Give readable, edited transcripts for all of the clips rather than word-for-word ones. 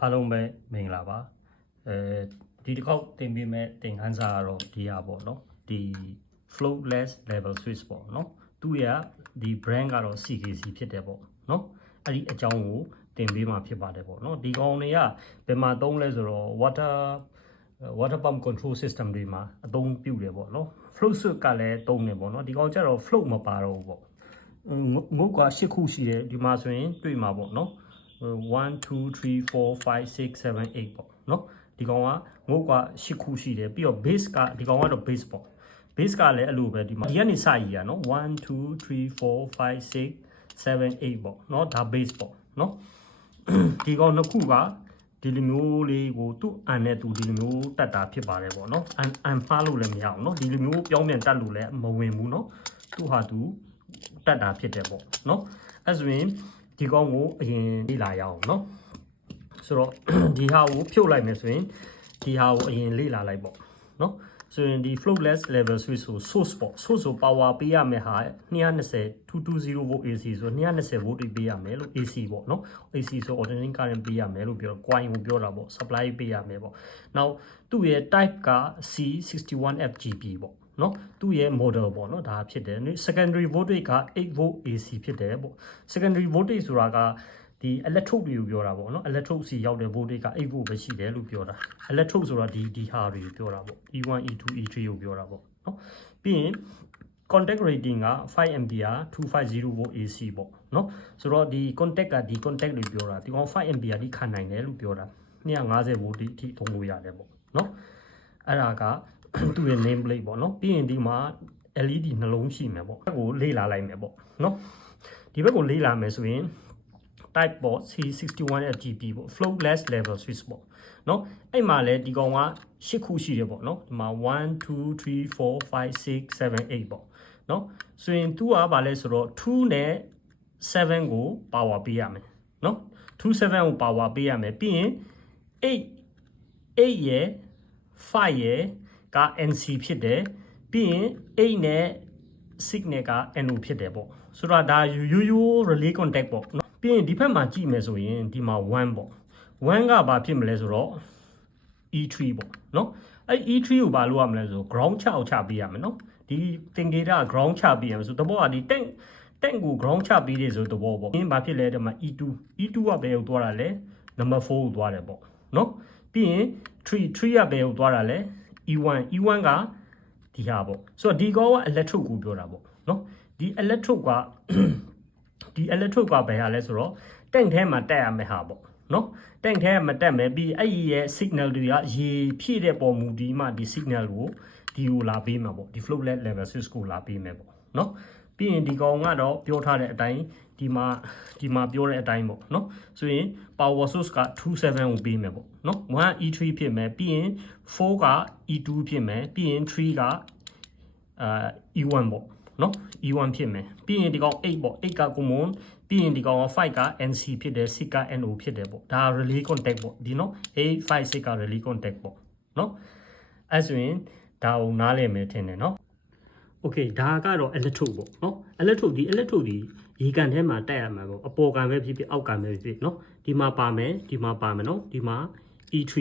အားလုံးပဲမင်္ဂလာပါဒီတစ်ခေါက်သင်ပေးမဲ့သင်ခန်းစာကတော့ဒီဟာပေါ့နော်ဒီ floatless level switch ပေါ့နော်သူ့ရဲ့ဒီ brand ကတော့ CKC ဖြစ်တယ်ပေါ့နော်အဲ့ဒီအကြောင်းကိုသင်ပေးမှာဖြစ်ပါတယ်ပေါ့နော်ဒီကောင်တွေကဘယ်မှာသုံးလဲဆိုတော့ water pump control system တွေမှာအသုံးပြုတယ်ပေါ့နော် float switch ကလည်းသုံးတယ်ပေါ့နော်ဒီကောင်ကျတော့ float မပါတော့ဘူးပေါ့ငုတ်က8ခုရှိတယ်ဒီမှာဆိုရင်တွေ့မှာပေါ့နော်1 2 3 4 5 6 7 8ပေါ့နော်ဒီကောင်ကငုတ်က8ခုရှိတယ်ပြီးတော့ base ကဒီကောင်ကတော့ base ပေါ့ base ကလည်းအဲ့လိုပဲဒီမှာဒီကနေစရည်ရနော်1 2 3 4 5 6 7 8ပေါ့နော်ဒါ base ပေါ့နော်ဒီကောင်နှစ်ခုကဒီလိုမျိုးလေးကိုသူ့အန်နဲ့သူဒီလိုမျိုးတက်တာဖြစ်ပါတယ်ပေါ့နော်အန်ဖားလို့လည်းမရအောင်နော်ဒီလိုမျိုးပြောင်းပြန်တက်လို့လည်းမဝင်ဘူးနော်သူ့ဟာသူတက်တာဖြစ်တယ်ပေါ့နော်အဲ့ဆိုရင်ဒီကောင်ကိုအရင်လေ့လာရအောင်နော်ဆိုတော့ဒီဟာကိုဖြုတ်လိုက်မယ်ဆိုရင်ဒီဟာကိုအရင်လေ့လာလိုက်ပေါ့နော်ဆိုရင်ဒီ floatless level switch ဆို source ပေါ့ source ဆို power ပေးရမယ်ဟာ220 220 volt AC ဆို220 volt ပေးရမယ်လို့ AC ပေါ့နော် AC ဆို alternating current ပေးရမယ်လို့ပြောတော့ coin ကိုပြောတာပေါ့ supply ပေးရမယ်ပေါ့နောက်သူ့ရဲ့ type က C61FGB ပေါ့နော်သူ့ရဲ့ model ပေါ့နော်ဒါဖြစ်တယ် secondary voltage က8 volt AC ဖြစ်တယ်ပေါ့ secondary voltage ဆိုတာကဒီ electrode တွေကိုပြောတာပေါ့နော် electrode စီရောက်တဲ့ voltage က8 volt ပဲရှိတယ်လို့ပြောတာ electrode ဆိုတာဒီဟာတွေကိုပြောတာပေါ့ E1 E2 E3 ကိုပြောတာပေါ့နော်ပြီးရင် contact rating က5 ampere 250 volt AC ပေါ့နော်ဆိုတော့ဒီ contact ကဒီ contact တွေပြောတာဒီကောင်5 ampere ထိခံနိုင်တယ်လို့ပြောတာ250 volt အထိသုံးလို့ရတယ်ပေါ့နော်အဲ့ဒါကသူ့ရဲ့ name plate ပေါ့နော်ပြီးရင်ဒီမှာ LED နှလုံးရှိမယ်ပေါ့အဲ့ကိုလေ့လာလိုက်မယ်ပေါ့နော်ဒီဘက်ကိုလေ့လာမယ်ဆိုရင် type ပေါ့ C61FGB ပေါ့ floatless level switch ပေါ့နော်အဲ့မှာလဲဒီကောင်က8ခုရှိတယ်ပေါ့နော်ဒီမှာ1 2 3 4 5 6 7 8ပေါ့နော်ဆိုရင်သူကဘာလဲဆိုတော့2နဲ့7ကို power ပေးရမယ်နော်2 7ကို power ပေးရမယ်ပြီးရင်8ရယ်5ရယ်က NC ဖြစ်တယ်ပြီးရင်8နဲ့6နဲ့က NO ဖြစ်တယ်ပေါ့ဆိုတော့ဒါရိုး relay contact ပေါ့နော်ပြီးရင်ဒီဘက်မှာကြည့်မယ်ဆိုရင်ဒီမှာ1ပေါ့1ကဘာဖြစ်မလဲဆိုတော့ E3 ပေါ့နော်အဲ့ E3 ကိုဘာလုပ်ရမလဲဆို ground ချအောင်ချပေးရမယ်နော်ဒီသင်္ကေတ ground ချပေးရမယ်ဆိုတဘောကဒီ tank ကို ground ချပေးတယ်ဆိုတဘောပေါ့ဘာဖြစ်လဲဒီမှာ E2 ကဘယ်ကိုသွားတာလဲ number 4ကိုသွားတယ်ပေါ့နော်ပြီးရင်3ကဘယ်ကိုသွားတာလဲ E1 ကဒီဟာပေါ့ဆိုတော့ဒီကောက electrode ကိုပြောတာပေါ့နော်ဒီ electrode ကဘယ်ဟာလဲဆိုတော့ tank ထဲမှာတက်ရမယ့်ဟာပေါ့နော် tank ထဲမှာတက်မယ်ပြီးအဲ့ဒီရဲ့ signal တွေကရေဖြည့်တဲ့ပုံမူဒီမှဒီ signal ကိုဒီကိုလာပေးမှာပေါ့ဒီ floatless level switch ကိုလာပေးမယ်ပေါ့နော်ပြီးရင်ဒီကောင်ကတော့ပြောထားတဲ့အတိုင်းဒီမှာပြောတဲ့အတိုင်းပေါ့နော်ဆိုရင် power source က27ကိုပေးမယ်ပေါ့နော်1 E3 ဖြစ်မယ်ပြီးရင်4က E2 ဖြစ်မယ်ပြီးရင်3ကE1 ပေါ့နော် E1 ဖြစ်မယ်ပြီးရင်ဒီကောင်8ပေါ့8က common ပြီးရင်ဒီကောင်က5က NC ဖြစ်တယ်6က NO ဖြစ်တယ်ပေါ့ဒါ relay contact ပေါ့ဒီနော်8 5 6က relay contact ပေါ့နော်အဲ့ဆိုရင်ဒါကိုနားလည်မယ်ထင်တယ်နော်โอเคဒါကတော့ electrode ပေါ့နော် electrode ဒီရေကန်ထဲမှာတက်ရမှာပေါ့အပေါ်ကန်ပဲဖြစ်ဖြစ်အောက်ကန်ပဲဖြစ်ဖြစ်နော်ဒီမှာပါမယ်နော်ဒီမှာ E3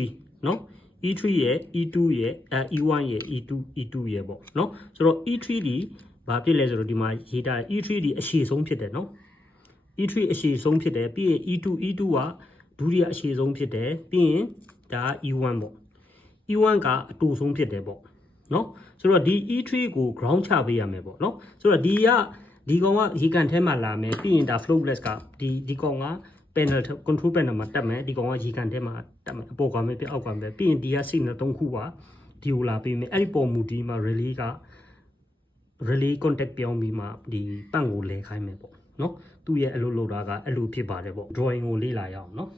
နော် E3 ရယ် E2 ရယ်E1 ရယ် E2 ရယ်ပေါ့နော်ဆိုတော့ E3 ဒီဘာဖြစ်လဲဆိုတော့ဒီမှာရေးထား E3 ဒီအရှည်ဆုံးဖြစ်တယ်နော် E3 အရှည်ဆုံးဖြစ်တယ်ပြီးရင် E2 ကဒုတိယအရှည်ဆုံးဖြစ်တယ်ပြီးရင်ဒါ E1 ပေါ့ E1 ကအတူဆုံးဖြစ်တယ်ပေါ့နော်ဆိုတော့ဒီ E3 ကို ground ချပေးရမယ်ပေါ့နော်ဆိုတော့ဒီကောင်ကရေကန်ထဲမှာလာမယ်ပြီးရင်ဒါ floatless ကဒီကောင်က panel control panel မှာတက်မယ်ဒီကောင်ကရေကန်ထဲမှာတက်မယ်အပေါ်ကောင်ပဲပြအောက်ကောင်ပဲပြီးရင်ဒီက signal 3ခုကဒီကိုလာပေးမယ်အဲ့ဒီပုံမူဒီမှာ relay contact ပြောင်းပြီးမှဒီပန့်ကိုလဲခိုင်းမယ်ပေါ့နော်သူ့ရဲ့အလုပ်လုပ်တာကအဲ့လိုဖြစ်ပါတယ်ပေါ့ drawing ကိုလေ့လာရအောင်နော်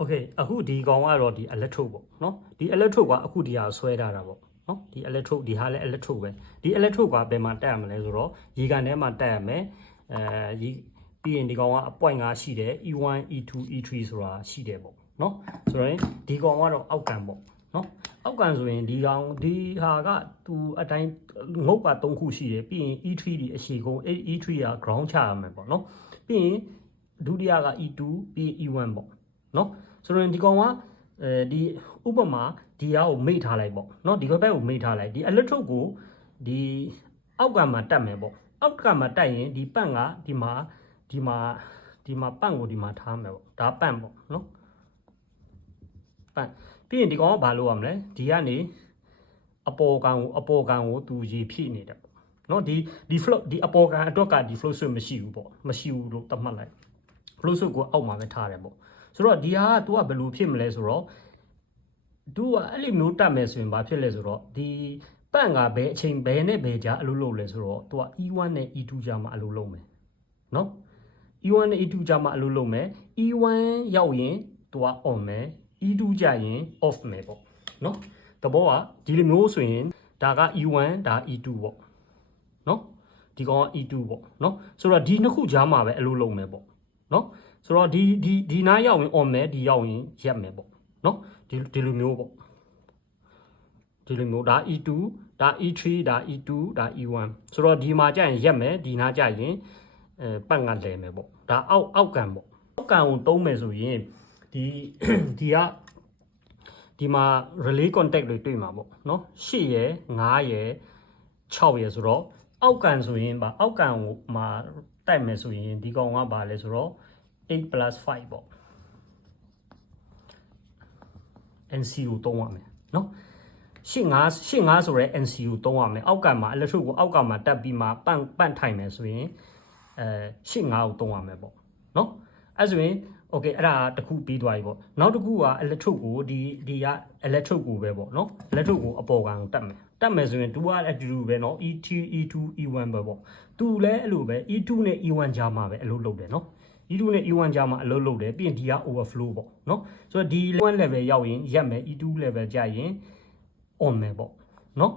okay အခုဒီကောင်ကတော့ဒီ electrode ပေါ့နော်ဒီ electrode ကအခုဒီဟာဆွဲထားတာပေါ့နော်ဒီ electrode ဒီဟာလည်း electrode ပဲဒီ electrode ကဘယ်မှာတက်ရမလဲဆိုတော့ရေကန်ထဲမှာတက်ရမယ်ပြီးရင်ဒီကောင်ကအ point ကရှိတယ် E1 E2 E3 ဆိုတာရှိတယ်ပေါ့နော်ဆိုတော့ဒီကောင်ကတော့အောက်ကန်ပေါ့နော်အောက်ကန်ဆိုရင်ဒီဟာကသူအတိုင်းငုတ်က3ခုရှိတယ်ပြီးရင် E3 ဒီအရှိကုန် E3 က ground ချရမယ်ပေါ့နော်ပြီးရင်ဒုတိယက E2 ပြီး E1 ပေါ့ နော်ဆိုတော့ဒီကောင်ကဒီဥပမာဒီဟာကိုမိတ်ထားလိုက်ပေါ့နော်ဒီဘက်ကိုမိတ်ထားလိုက်ဒီ electrode ကိုဒီအောက်ကမှာတက်မယ်ပေါ့အောက်ကမှာတက်ရင်ဒီပန့်ကဒီမှာပန့်ကိုဒီမှာထားမယ်ပေါ့ဒါပန့်ပေါ့နော်ပန့်ပြီးရင်ဒီကောင်ကဘာလုပ်ရမလဲဒီကနေအပေါ်ကန်ကိုသူရေဖြည့်နေတယ်ပေါ့နော်ဒီ flow ဒီအပေါ်ကန်အတွက်ကဒီ flow switch မရှိဘူးပေါ့မရှိဘူးလို့သတ်မှတ်လိုက် flow switch ကိုအောက်မှာပဲထားတယ်ပေါ့ဆိုတော့ဒီဟာက तू ကဘယ်လိုဖြစ်မလဲဆိုတော့ तू ကအဲ့လိုမျိုးတက်မယ်ဆိုရင်ဘာဖြစ်လဲဆိုတော့ဒီပန့်ကဘယ်အချိန်ဘယ်နဲ့ဘယ်ကြားအလုပ်လုပ်လဲဆိုတော့ तू က E1 နဲ့ E2 ကြားမှာအလုပ်လုပ်မယ်နော် E1 နဲ့ E2 ကြားမှာအလုပ်လုပ်မယ် E1 ရောက်ရင် तू က on မယ် E2 ကြရင် off မယ်ပေါ့နော်တဘောကဒီလိုမျိုးဆိုရင်ဒါက E1 ဒါ E2 ပေါ့နော်ဒီကောင်က E2 ပေါ့နော်ဆိုတော့ဒီနှစ်ခုကြားမှာပဲအလုပ်လုပ်မယ်ပေါ့နော်ဆိုတော့ဒီနားရောက်ရင် on မယ်ဒီရောက်ရင်ရက်မယ်ပေါ့နော်ဒီလိုမျိုးပေါ့ဒီလိုမျိုးဒါ E2 ဒါ E3 ဒါ E2 ဒါ E1 ဆိုတော့ဒီမှာကြာရင်ရက်မယ်ဒီနားကြာရင်ပတ်ငါလဲမယ်ပေါ့ဒါအောက်ကန်ပေါ့အောက်ကန်ကိုတုံးမယ်ဆိုရင်ဒီကဒီမှာ relay contact တွေတွေ့မှာပေါ့နော်8ရယ်9ရယ်6ရယ်ဆိုတော့အောက်ကန်ဆိုရင်ဗာအောက်ကန်ကိုမှာတိုက်မယ်ဆိုရင်ဒီကောင်ကဗာလဲဆိုတော့8 + 5ပေါ့ NC ကိုတုံးရမယ်နော်85ဆိုရဲ NC ကိုတုံးရမယ်အောက်ကန်မှာ electrode ကိုအောက်ကမှာတက်ပြီးမှပန့်ထိုင်မယ်ဆိုရင်85ကိုတုံးရမယ်ပေါ့နော်အဲ့ဆိုရင် okay အဲ့ဒါတခုပြီးသွားပြီပေါ့နောက်တစ်ခုက electrode ကိုဒီက electrode ကိုပဲပေါ့နော် electrode ကိုအပေါ်ကန်ကိုတက်မယ်ဆိုရင် 2 ကအတူတူပဲเนาะ E3 E2 E1 ပဲပေါ့သူလည်းအဲ့လိုပဲ E2 နဲ့ E1 ကြားမှာပဲအလုပ်လုပ်တယ်เนาะ E2 နဲ့ E1 ကြားမှာအလုပ်လုပ်တယ်ပြီးရင်ဒီက overflow ပေါ့เนาะဆိုတော့ဒီ 1 level ရောက်ရင်ရက်မယ် E2 level ကြာရင် on မယ်ပေါ့เนาะ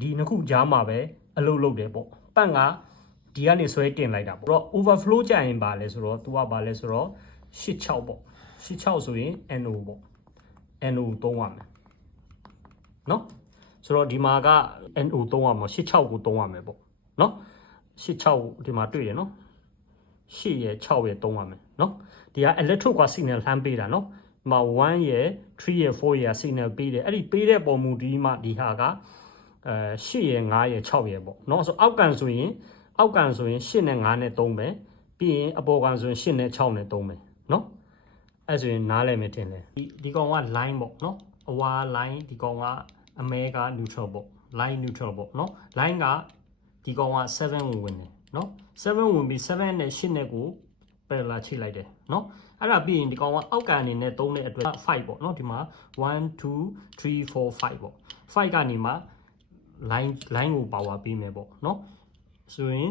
ဒီနှစ်ခုကြားမှာပဲအလုပ်လုပ်တယ်ပေါ့ပန့်ကဒီကနေဆွဲတင်လိုက်တာပေါ့တော့ overflow ကြာရင်ပါလဲဆိုတော့ तू ကပါလဲဆိုတော့86ပေါ့86ဆိုရင် NO ပေါ့ NO သုံးရမယ်เนาะဆိုတော့ဒီမှာက NO သုံးရမှာ86ကိုသုံးရမယ်ပေါ့เนาะ86ဒီမှာတွေ့တယ်เนาะ8ရယ်6ရယ်သုံးရမယ်เนาะဒီက electrode က signal လှမ်းပေးတာเนาะဒီမှာ1ရယ်3ရယ်4ရယ် signal ပေးတယ်အဲ့ဒီပေးတဲ့ပုံမူဒီမှာဒီဟာက8ရယ်9ရယ်6ရယ်ပေါ့เนาะဆိုအောက်ကန်ဆိုရင်8နဲ့9နဲ့3ပဲပြီးရင်အပေါ်ကန်ဆိုရင်8နဲ့6နဲ့3ပဲเนาะအဲ့ဆိုရင်နားလည်မယ်ထင်တယ်ဒီကောင်က line ပေါ့เนาะအဝါ line ဒီကောင်ကအမဲက neutral ပေါ့ line neutral ပေါ့เนาะ line ကဒီကောင်က7ဝင်တယ်เนาะ7ဝင်ပြီး7နဲ့8နဲ့ကို parallel ချိတ်လိုက်တယ်เนาะအဲ့ဒါပြီးရင်ဒီကောင်ကအောက်ကန်အနေနဲ့3တဲ့အတွက်5ပေါ့เนาะဒီမှာ1 2 3 4 5ပေါ့5ကနေမှ line ကို power ပေးမယ်ပေါ့เนาะဆိုရင်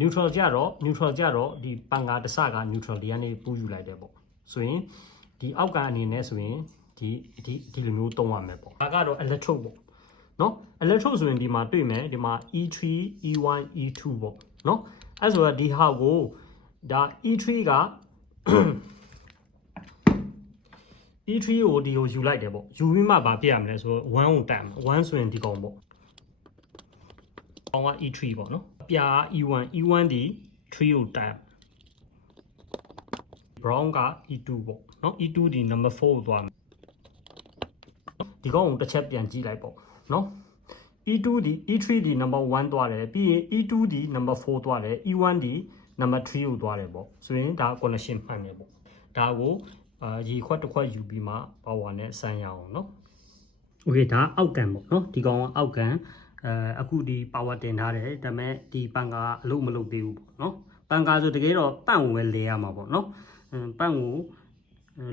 neutral ကြတော့ဒီပန်ကာတစက neutral ဒီကနေပူးယူလိုက်တယ်ပေါ့ဆိုရင်ဒီအောက်ကန်အနေနဲ့ဆိုရင်ဒီလိုမျိုးသုံးရမယ်ပေါ့ဒါကတော့ electrode ပေါ့เนาะ electrode ဆိုရင်ဒီမှာတွေ့မယ်ဒီမှာ E3 E1 E2 ပေါ့เนาะအဲ့ဆိုတော့ဒီဟာကိုဒါ E3 က E3 ကိုဒီကိုယူလိုက်တယ်ပေါ့ယူပြီးမှဗာပြရမလဲဆိုတော့1ကိုတက်မယ်1ဆိုရင်ဒီကောင်ပေါ့ကောင်က E3 ပေါ့နော်ပြာ E1 ဒီ3ကိုတက် brown က E2 ပေါ့နော် E2 ဒီ number 4ကိုသွားမယ်ဒီကောင်ကိုတစ်ချက်ပြန်ကြည့်လိုက်ပေါ့နော် E2 ဒီ E3 ဒီ number 1သွားတယ်ပြီးရင် E2 ဒီ number 4သွားတယ် E1 ဒီ number 3ကိုသွားတယ်ပေါ့ဆိုရင်ဒါ connection မှန်တယ်ပေါ့ဒါကိုရေခွက်တစ်ခွက်ယူပြီးမှ power နဲ့ဆန်းရအောင်เนาะ okay ဒါအောက်ကန်ပေါ့เนาะဒီကောင်ကအောက်ကန်အခုဒီ power တင်ထားတယ်ဒါပေမဲ့ဒီပန်ကအလုပ်မလုပ်သေးဘူးပေါ့เนาะပန်ကာဆိုတကယ်တော့ပန့်ကိုပဲလဲရမှာပေါ့เนาะပန့်ကို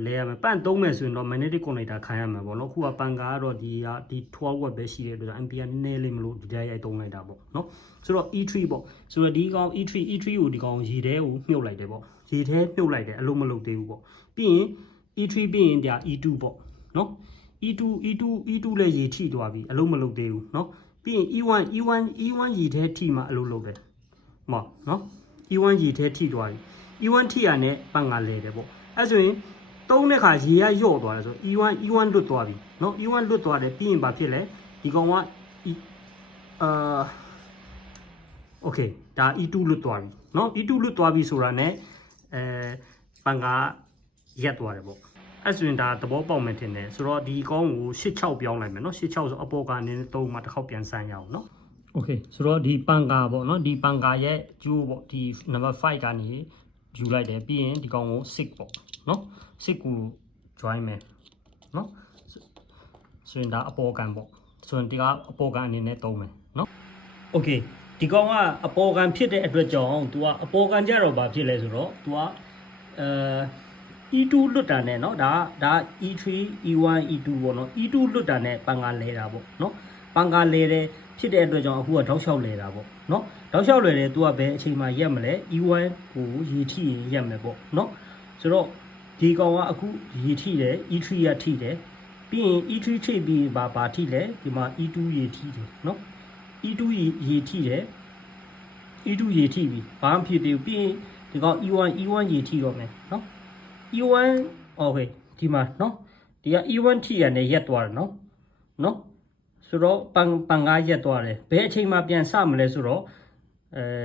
လဲရမယ်ပန့်သုံးမယ်ဆိုရင်တော့ magnetic connector ခံရမှာပေါ့เนาะခုကပန်ကာကတော့ဒီ12 watt ပဲရှိတဲ့အတွက် ampere နည်းနည်းလေးမလို့ဒီတိုင်းရိုက်သုံးလိုက်တာပေါ့เนาะဆိုတော့ E3 ပေါ့ဆိုတော့ဒီကောင် E3 ကိုဒီကောင်ရေထဲကိုမြုပ်လိုက်တယ်ပေါ့ရေထဲမြုပ်လိုက်တယ်အလုံးမလုပ်သေးဘူးပေါ့ပြီးရင် E3 ပြီးရင်ဒါ E2 ပေါ့เนาะ E2 လည်းရေထိသွားပြီအလုံးမလုပ်သေးဘူးเนาะပြီးရင် E1 ရေထဲထိမှအလုံးလုပ်တယ်ဟောเนาะ E1 ရေထဲထိသွားပြီ E1 ထိရနဲ့ပန်ကလဲတယ်ပေါ့အဲ့ဆိုရင်သုံးတဲ့ခါရေရရော့သွားတယ်ဆို E1 လွတ်သွားပြီเนาะ E1 လွတ်သွားတယ်ပြီးရင်ဘာဖြစ်လဲဒီကောင်ကokay ဒါ E2 လွတ်သွားပြီเนาะ E2 လွတ်သွားပြီဆိုတာ ਨੇ ပန်က ရက်သွားတယ်ပေါ့အဲ့ဆိုရင်ဒါသဘောပေါက်မယ်ထင်တယ်ဆိုတော့ဒီကောင်းကို86ပြောင်းလိုက်မယ်နော်86ဆိုအပေါ်ကနေ3မှာတစ်ခေါက်ပြန်ဆန်းရအောင်နော်โอเคဆိုတော့ဒီပန်ကာပေါ့နော်ဒီပန်ကာရဲ့ကျိုးပေါ့ဒီ number 5ကနေယူလိုက်တယ်ပြီးရင်ဒီကောင်းကို6ပေါ့နော်6ကို join မယ်နော်ဆိုရင်ဒါအပေါ်ကန်ပေါ့ဆိုရင်ဒီကအပေါ်ကန်အနေနဲ့သုံးမယ်နော်โอเคဒီကောင်ကအပေါ်ကန်ဖြစ်တဲ့အတွက်ကြောင့် तू ကအပေါ်ကန်ကြတော့ဘာဖြစ်လဲဆိုတော့ तू ကE2 လွတ်တာနဲ့เนาะဒါ E3 E1 E2 ပေါ့เนาะ E2 လွတ်တာနဲ့ပန်ကာလဲတာပေါ့เนาะပန်ကာလဲတဲ့ဖြစ်တဲ့အတွက်ကြောင့်အခုကတောက်လျှောက်လဲတာပေါ့เนาะတောက်လျှောက်လဲတယ် तू ကဘယ်အချိန်မှရက်မလဲ E1 ကိုရေထိရင်ရက်မယ်ပေါ့เนาะဆိုတော့ဒီကောင်ကအခုရေထိတယ် E3 ကထိတယ်ပြီးရင် E3 ထိပြီးဘာထိလဲဒီမှာ E2 ရေထိတယ်เนาะ E2 ရေထိတယ် E2 ရေထိပြီဘာမှဖြစ်သေးဘူးပြီးရင်ဒီကောင် E1 ရေထိတော့မယ်เนาะE1 okay ဒီမှာเนาะဒီက E1 ထိရနဲ့ရက်သွားတယ်เนาะဆိုတော့ပန်ကားရက်သွားတယ်ဘယ်အချိန်မှပြန်စမလဲဆိုတော့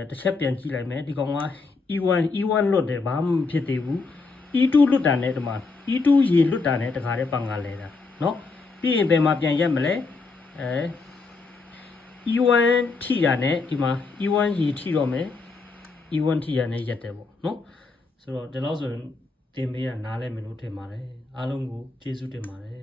တစ်ချက်ပြန်ကြည့်လိုက်မယ်ဒီကောင်က E1 လွတ်တယ်ဘာမှဖြစ်သေးဘူး E2 လွတ်တာနဲ့ဒီမှာ E2 ရေလွတ်တာနဲ့တခါတည်းပန်ကားလဲတာเนาะပြီးရင်ဘယ်မှာပြန်ရက်မလဲE1 ထိတာနဲ့ဒီမှာ E1 ရေထိတော့မယ် E1 ထိရနဲ့ရက်တယ်ပေါ့เนาะဆိုတော့ဒီလောက်ဆိုရင်တင်ပေးရနားလဲမယ်လို့ထင်ပါတယ်အားလုံးကိုကျေးဇူးတင်ပါတယ်